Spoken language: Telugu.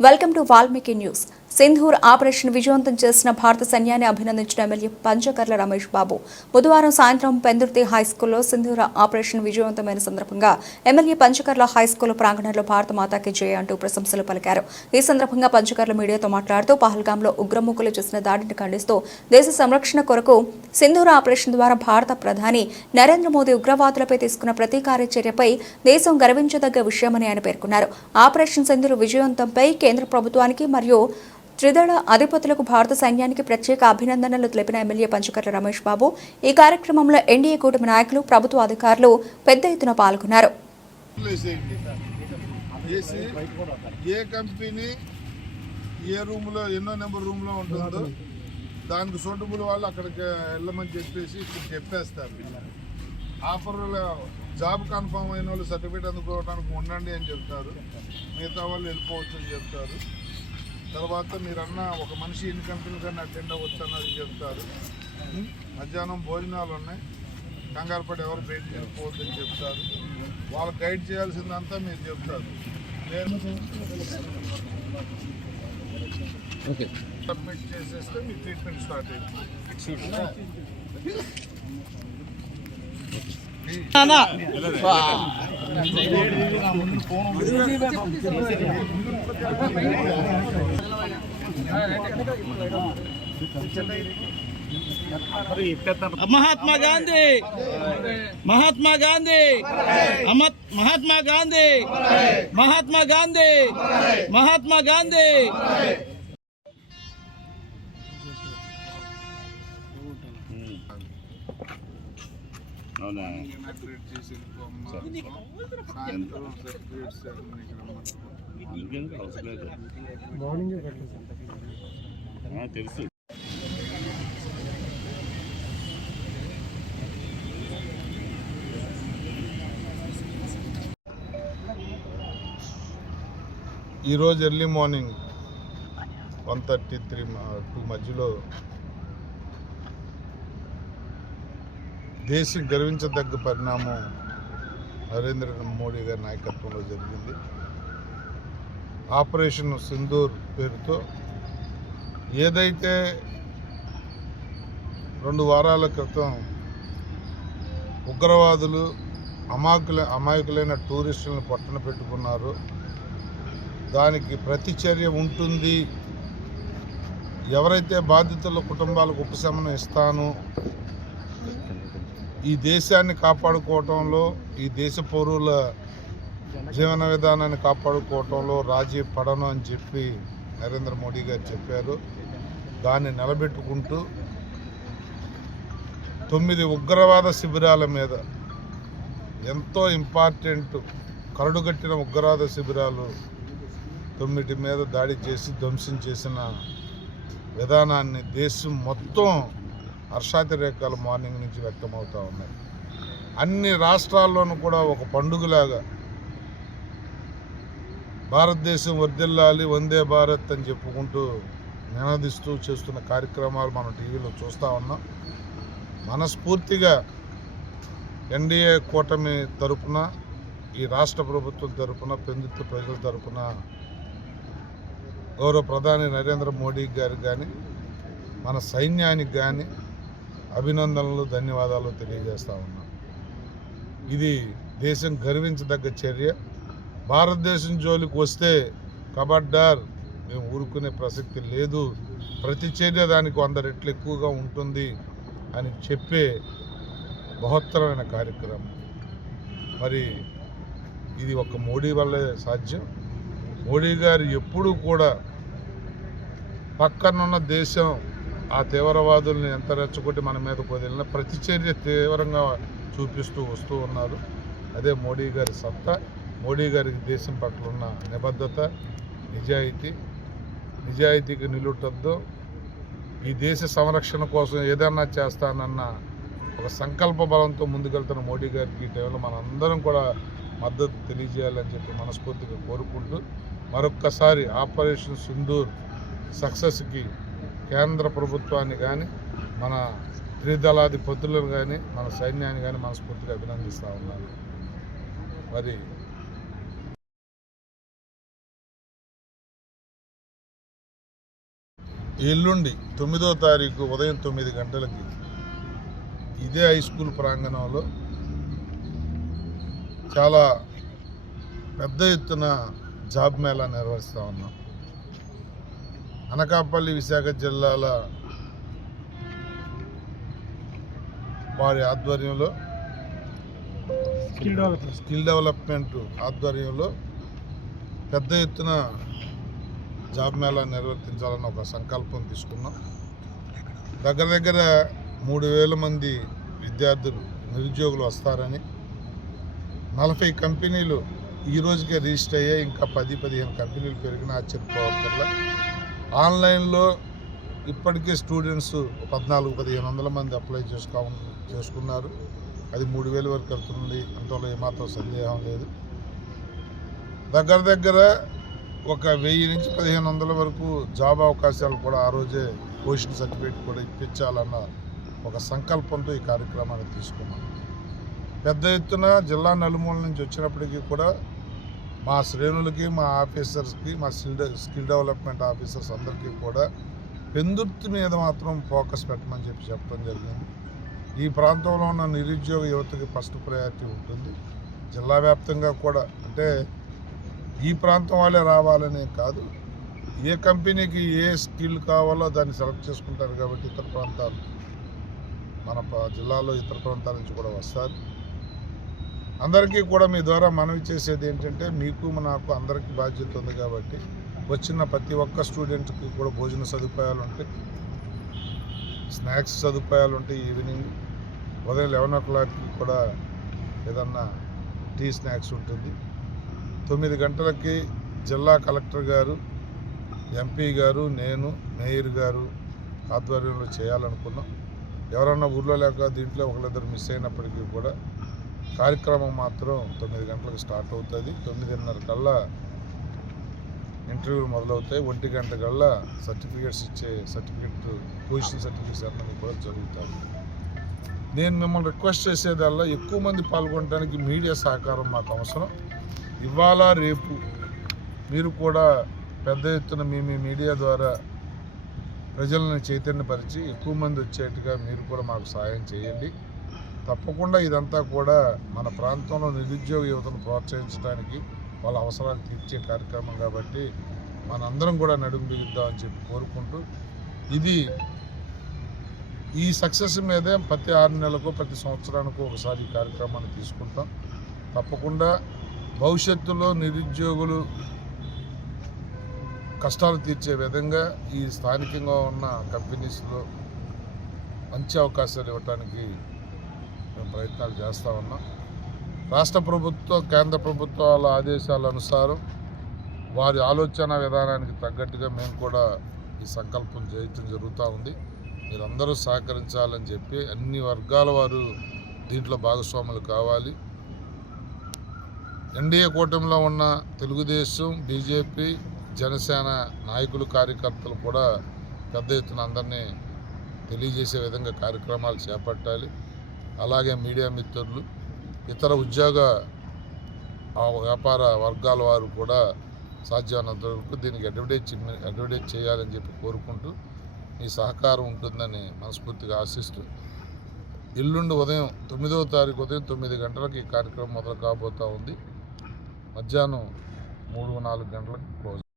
Welcome to Valmiki news Sindoor operation విజయవంతం చేసిన భారత సైన్యాన్ని అభినందించిన ఎమ్మెల్యే పంచకర్ల రమేష్ బాబు. బుధవారం సాయంత్రం పెందుర్తి హైస్కూల్లో సింధూర్ ఆపరేషన్ విజయవంతమైన సందర్భంగా ఎమ్మెల్యే పంచకర్ల హైస్కూల్ ప్రాంగణంలో భారత మాతాకి జయ అంటూ ప్రశంసలు పలికారు. ఈ సందర్భంగా పంచకర్ల మీడియాతో మాట్లాడుతూ పహల్గాంలో ఉగ్రముక్కులు చేసిన దాడిని ఖండిస్తూ దేశ సంరక్షణ కొరకు సింధూర్ ఆపరేషన్ ద్వారా భారత ప్రధాని నరేంద్ర మోదీ ఉగ్రవాదులపై తీసుకున్న ప్రతీకార చర్యపై దేశం గర్వించదగ్గ విషయమని ఆయన పేర్కొన్నారు. ఆపరేషన్ సింధూర్ విజయవంతంపై కేంద్ర ప్రభుత్వానికి మరియు త్రిదళ అధిపతులకు భారత సైన్యానికి ప్రత్యేక అభినందనలు తెలిపిన ఎమ్మెల్యే పంచకర్ల రమేష్ బాబు. ఈ కార్యక్రమంలో ఎన్డీఏ కూటమి నాయకులు ప్రభుత్వ అధికారులు పెద్ద ఎత్తున పాల్గొన్నారు. ఏ కంపెనీ ఏ రూమ్లో ఎన్నో నెంబర్ రూమ్లో ఉంటుందో దానికి సూటబుల్ వాళ్ళు అక్కడికి వెళ్ళమని చెప్పేసి ఇప్పుడు చెప్పేస్తారు. ఆఫర్లో జాబ్ కన్ఫర్మ్ అయిన వాళ్ళు సర్టిఫికేట్ అందుకోవడానికి ఉండండి అని చెప్తారు. మిగతా వాళ్ళు వెళ్ళిపోవచ్చు అని చెప్తారు. తర్వాత మీరన్న ఒక మనిషి ఎన్ని కంపెనీల కన్నా అటెండ్ అవ్వచ్చు అన్నది చెప్తారు? మధ్యాహ్నం భోజనాలు ఉన్నాయి. కంగారు పడి ఎవరు బయటికి వెళ్ళిపోవద్దని చెప్తారు. వాళ్ళు గైడ్ చేయాల్సిందంతా మీరు చెప్తారు. సబ్మిట్ చేసేస్తే మీ ట్రీట్మెంట్ స్టార్ట్ అయింది మహాత్మా గాంధీ మహాత్మా గాంధీ అమత్ మహాత్మా గాంధీ మహాత్మా గాంధీ మహాత్మా గాంధీ ఇనాగ్రేట్ చేసి. సాయంత్రం సెరమనీకి తెలుసు ఈరోజు early morning one thirty three two మధ్యలో దేశం గర్వించదగ్గ పరిణామం నరేంద్ర మోడీ గారి నాయకత్వంలో జరిగింది. ఆపరేషన్ సింధూర్ పేరుతో ఏదైతే రెండు వారాల క్రితం ఉగ్రవాదులు అమాయకుల అమాయకులైన టూరిస్టులను పట్టణ పెట్టుకున్నారు. దానికి ప్రతిచర్య ఉంటుంది. ఎవరైతే బాధితుల కుటుంబాలకు ఉపశమనం ఇస్తాను ఈ దేశాన్ని కాపాడుకోవటంలో ఈ దేశ పౌరుల జీవన విధానాన్ని కాపాడుకోవటంలో రాజీ పడను అని చెప్పి నరేంద్ర మోడీ గారు చెప్పారు. దాన్ని నిలబెట్టుకుంటూ తొమ్మిది ఉగ్రవాద శిబిరాల మీద ఎంతో ఇంపార్టెంట్ కరడుగట్టిన ఉగ్రవాద శిబిరాలు తొమ్మిది మీద దాడి చేసి ధ్వంసం చేసిన విధానాన్ని దేశం మొత్తం హర్షాతిరేకాలు మార్నింగ్ నుంచి వ్యక్తమవుతూ ఉన్నాయి. అన్ని రాష్ట్రాల్లోనూ కూడా ఒక పండుగలాగా భారతదేశం వర్ధిల్లాలి వందే భారత్ అని చెప్పుకుంటూ నినదిస్తూ చేస్తున్న కార్యక్రమాలు మనం టీవీలో చూస్తూ ఉన్నాం. మనస్ఫూర్తిగా ఎన్డీఏ కూటమి తరపున ఈ రాష్ట్ర ప్రభుత్వం తరపున పెందుతు ప్రజల తరపున గౌరవ ప్రధాని నరేంద్ర మోడీ గారికి కానీ మన సైన్యానికి కానీ అభినందనలు ధన్యవాదాలు తెలియజేస్తా ఉన్నాం. ఇది దేశం గర్వించదగ్గ చర్య. భారతదేశం జోలికి వస్తే కబడ్డార్ మేము ఊరుకునే ప్రసక్తి లేదు. ప్రతి చర్య దానికి వంద రెట్లు ఎక్కువగా ఉంటుంది అని చెప్పే బహత్తరమైన కార్యక్రమం. మరి ఇది ఒక మోడీ వల్లే సాధ్యం. మోడీ గారు ఎప్పుడూ కూడా పక్కనున్న దేశం ఆ తీవ్రవాదుల్ని ఎంత రెచ్చగొట్టి మన మీద వదిలినా ప్రతి చర్య తీవ్రంగా చూపిస్తూ వస్తూ ఉన్నారు. అదే మోడీ గారి సత్తా మోడీ గారికి దేశం పట్ల ఉన్న నిబద్ధత నిజాయితీ నిజాయితీకి నిలుటద్దు ఈ దేశ సంరక్షణ కోసం ఏదన్నా చేస్తానన్న ఒక సంకల్ప బలంతో ముందుకెళ్తున్న మోడీ గారికి ఈ టైంలో మనందరం కూడా మద్దతు తెలియజేయాలని చెప్పి మనస్ఫూర్తిగా కోరుకుంటూ మరొక్కసారి ఆపరేషన్ సింధూర్ సక్సెస్కి కేంద్ర ప్రభుత్వాన్ని కానీ మన త్రిదళాధిపతులను కానీ మన సైన్యాన్ని కానీ మనస్ఫూర్తిగా అభినందిస్తూ ఉన్నాను. మరి ఎల్లుండి తొమ్మిదో తారీఖు ఉదయం తొమ్మిది గంటలకి ఇదే హై స్కూల్ ప్రాంగణంలో చాలా పెద్ద ఎత్తున జాబ్ మేళా నిర్వహిస్తూ ఉన్నాం. అనకాపల్లి విశాఖ జిల్లాల వారి ఆధ్వర్యంలో స్కిల్ డెవలప్మెంట్ ఆధ్వర్యంలో పెద్ద ఎత్తున జాబ్ మేళా నిర్వర్తించాలని ఒక సంకల్పం తీసుకున్నాం. దగ్గర దగ్గర మూడు వేల మంది విద్యార్థులు నిరుద్యోగులు వస్తారని నలభై కంపెనీలు ఈ రోజుకే రిజిస్టర్ అయ్యాయి. ఇంకా పది పదిహేను కంపెనీలు పెరిగిన ఆశ్చర్యపోవక్కర్లా ఆన్లైన్లో ఇప్పటికే స్టూడెంట్స్ పద్నాలుగు పదిహేను వందల మంది అప్లై చేసుకో చేసుకున్నారు. అది మూడు వేల వరకు వెళ్తుంది. అంతలో ఏమాత్రం సందేహం లేదు. దగ్గర దగ్గర ఒక వెయ్యి నుంచి పదిహేను వందల వరకు జాబ్ అవకాశాలు కూడా ఆ రోజే పొజిషన్ సర్టిఫికేట్ కూడా ఇప్పించాలన్న ఒక సంకల్పంతో ఈ కార్యక్రమాన్ని తీసుకున్నాం. పెద్ద ఎత్తున జిల్లా నలుమూల నుంచి వచ్చినప్పటికీ కూడా మా శ్రేణులకి మా ఆఫీసర్స్కి మా స్కిల్ స్కిల్ డెవలప్మెంట్ ఆఫీసర్స్ అందరికీ కూడా పెందుర్తి మీద మాత్రం ఫోకస్ పెట్టమని చెప్పి చెప్పడం జరిగింది. ఈ ప్రాంతంలో ఉన్న నిరుద్యోగ యువతకి ఫస్ట్ ప్రయారిటీ ఉంటుంది. జిల్లా వ్యాప్తంగా కూడా అంటే ఈ ప్రాంతం వాళ్ళే రావాలనే కాదు ఏ కంపెనీకి ఏ స్కిల్ కావాలో దాన్ని సెలెక్ట్ చేసుకుంటారు కాబట్టి ఇతర ప్రాంతాలు మన జిల్లాలో ఇతర ప్రాంతాల నుంచి కూడా వస్తారు. అందరికీ కూడా మీ ద్వారా మనవి చేసేది ఏంటంటే మీకు నాకు అందరికీ బాధ్యత ఉంది కాబట్టి వచ్చిన ప్రతి ఒక్క స్టూడెంట్కి కూడా భోజన సదుపాయాలు ఉంటాయి స్నాక్స్ సదుపాయాలు ఉంటాయి ఈవినింగ్ ఉదయం లెవెన్ ఓ క్లాక్కి కూడా ఏదన్నా టీ స్నాక్స్ ఉంటుంది. తొమ్మిది గంటలకి జిల్లా కలెక్టర్ గారు ఎంపీ గారు నేను మేయర్ గారు ఆధ్వర్యంలో చేయాలనుకున్నాం. ఎవరన్నా ఊర్లో లేక దీంట్లో ఒకళ్ళిద్దరు మిస్ అయినప్పటికీ కూడా కార్యక్రమం మాత్రం తొమ్మిది గంటలకు స్టార్ట్ అవుతుంది. తొమ్మిదిన్నర కల్లా ఇంటర్వ్యూలు మొదలవుతాయి. ఒంటి గంట కల్లా సర్టిఫికేట్స్ ఇచ్చే సర్టిఫికేట్ పొజిషన్ సర్టిఫికేట్స్ అన్నీ కూడా జరుగుతాయి నేను మిమ్మల్ని రిక్వెస్ట్ చేసేదల్లా ఎక్కువ మంది పాల్గొనడానికి మీడియా సహకారం మాకు అవసరం. ఇవాళ రేపు మీరు కూడా పెద్ద ఎత్తున మీ మీ మీడియా ద్వారా ప్రజలను చైతన్యపరిచి ఎక్కువ మంది వచ్చేట్టుగా మీరు కూడా మాకు సహాయం చేయండి. తప్పకుండా ఇదంతా కూడా మన ప్రాంతంలో నిరుద్యోగ యువతను ప్రోత్సహించడానికి వాళ్ళ అవసరాలు తీర్చే కార్యక్రమం కాబట్టి మనందరం కూడా నడుము బిగిద్దామని చెప్పి కోరుకుంటూ ఇది ఈ సక్సెస్ మీదే ప్రతి ఆరు నెలలకు ప్రతి సంవత్సరానికి ఒకసారి ఈ కార్యక్రమాన్ని తీసుకుంటాం. తప్పకుండా భవిష్యత్తులో నిరుద్యోగులు కష్టాలు తీర్చే విధంగా ఈ స్థానికంగా ఉన్న కంపెనీస్లో మంచి అవకాశాలు ఇవ్వటానికి మేము ప్రయత్నాలు చేస్తూ ఉన్నాం. రాష్ట్ర ప్రభుత్వం కేంద్ర ప్రభుత్వాల ఆదేశాల అనుసారం వారి ఆలోచన విధానానికి తగ్గట్టుగా మేము కూడా ఈ సంకల్పం చేయటం జరుగుతూ ఉంది. మీరందరూ సహకరించాలని చెప్పి అన్ని వర్గాల వారు దీంట్లో భాగస్వాములు కావాలి. ఎన్డీఏ కూటమిలో ఉన్న తెలుగుదేశం బీజేపీ జనసేన నాయకులు కార్యకర్తలు కూడా పెద్ద ఎత్తున అందరినీ తెలియజేసే విధంగా కార్యక్రమాలు చేపట్టాలి. అలాగే మీడియా మిత్రులు ఇతర ఉద్యోగ ఆ వ్యాపార వర్గాల వారు కూడా సాధ్యమైనంత వరకు దీనికి అడ్వర్టైజ్ అడ్వర్టైజ్ చేయాలని చెప్పి కోరుకుంటూ మీ సహకారం ఉంటుందని మనస్ఫూర్తిగా ఆశిస్తూ ఎల్లుండి ఉదయం తొమ్మిదవ తారీఖు ఉదయం తొమ్మిది గంటలకు ఈ కార్యక్రమం మొదలు కాబోతూ ఉంది. మధ్యాహ్నం మూడు నాలుగు గంటలకు క్లోజ్.